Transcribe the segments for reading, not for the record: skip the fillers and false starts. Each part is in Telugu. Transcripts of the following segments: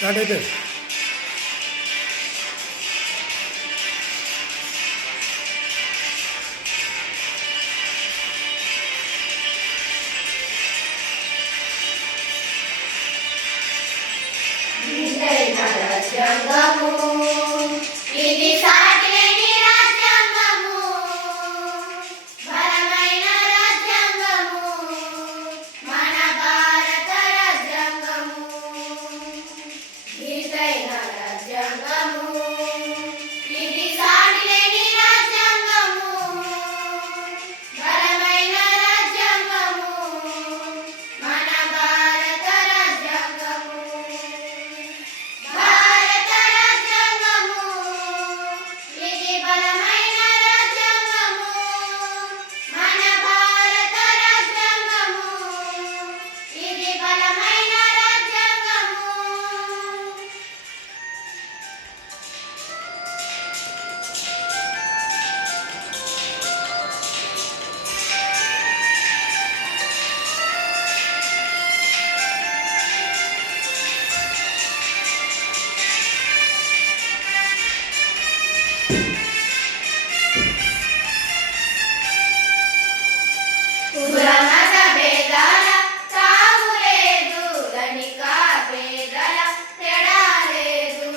స్టార్ట్ అయిపోయింది. ఇది సాటిలేని రాజ్యాంగము, బలమైన రాజ్యాంగము, మన భారత రాజ్యాంగము. ఇదైన రాజ్యాంగము, ఇది సాటిలేని రాజ్యాంగము, బలమైన రాజ్యాంగము, మన భారత రాజ్యాంగము. భారత రాజ్యాంగము, ఇది బలమైన రాజ్యాంగము, మన భారత రాజ్యాంగము, ఇది బలమైన రాజ్యాంగము. కులమత భేదాల తావులేదు, ధనిక పేదల తేడా లేదు.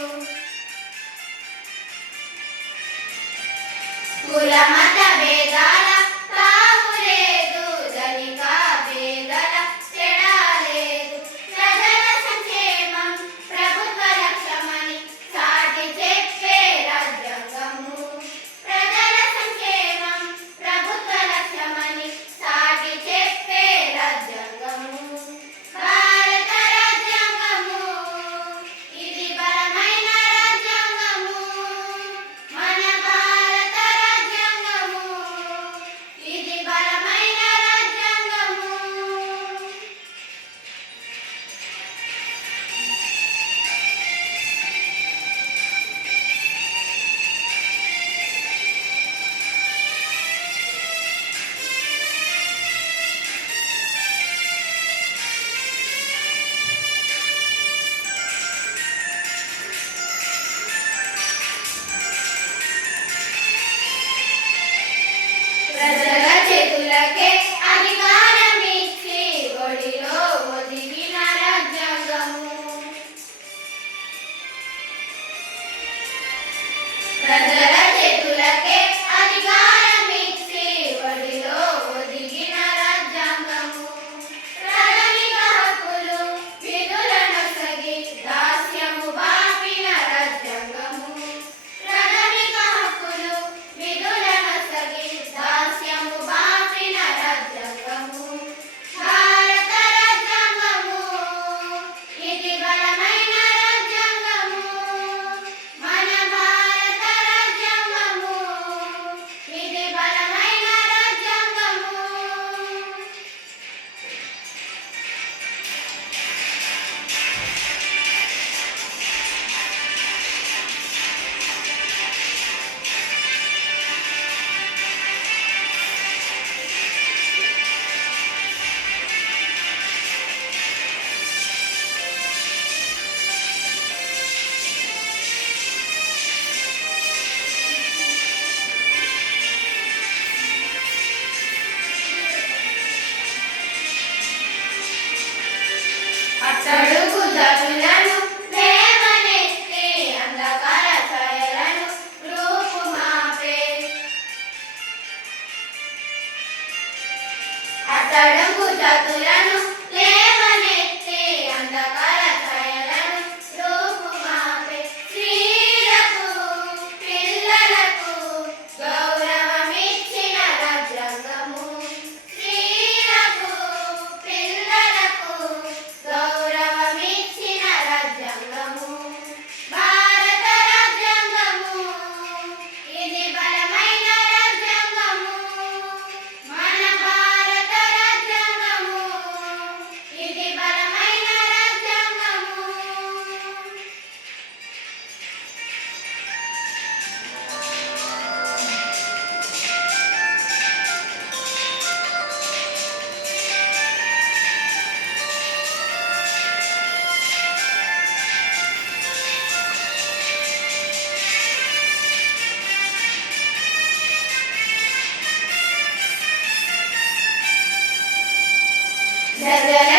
కులమత భేదాల తావులేదు, ధనిక పేదల తేడా లేదు. ప్రజల సంక్షేమం ప్రభుత్వ లక్ష్యమని సాటి చెప్పే రాజ్యాంగము. ప్రజల సంక్షేమం ప్రభుత్వ లక్ష్యమని సాటి చెప్పే రాజ్యాంగము. భారత రాజ్యాంగము, ఇది బలమైన రాజ్యాంగము, మన భారత రాజ్యాంగము, ఇది బలమైన రాజ్యాంగము. ప్రజల చేతులకే అధికారం ఇచ్చి ఒడిలో ఒదిగిన రాజ్యాంగము. ప్రజల చేతులకే అధికారం ఇచ్చి ఒడిలో ఒదిగిన రాజ్యాంగము. ప్రాథమిక హక్కులు విధులను సగి దాస్యము బాపిన రాజ్యాంగము. ప్రాథమిక హక్కులు విధులను సగి దాస్యము బాపిన రాజ్యాంగము. భారత రాజ్యాంగము, ఇది బలమైన రాజ్యాంగము, మన భారత రాజ్యాంగము, ఇది బలమైన రాజ్యాంగము. అట్టడుగు జాతులను లేవనెత్తి అంధకార ఛాయలను రూపుమాపే. అట్టడుగు జాతులను లేవనెత్తి అంధకార ఛాయలను రూపుమాపే. స్త్రీలకు పిల్లలకు గౌరవమిచ్చిన రాజ్యాంగము. స్త్రీలకు పిల్లలకు గౌరవమిచ్చిన రాజ్యాంగము. భారత రాజ్యాంగము, ఇది బలమైన రాజ్యాంగము, మన భారత రాజ్యాంగము, జగల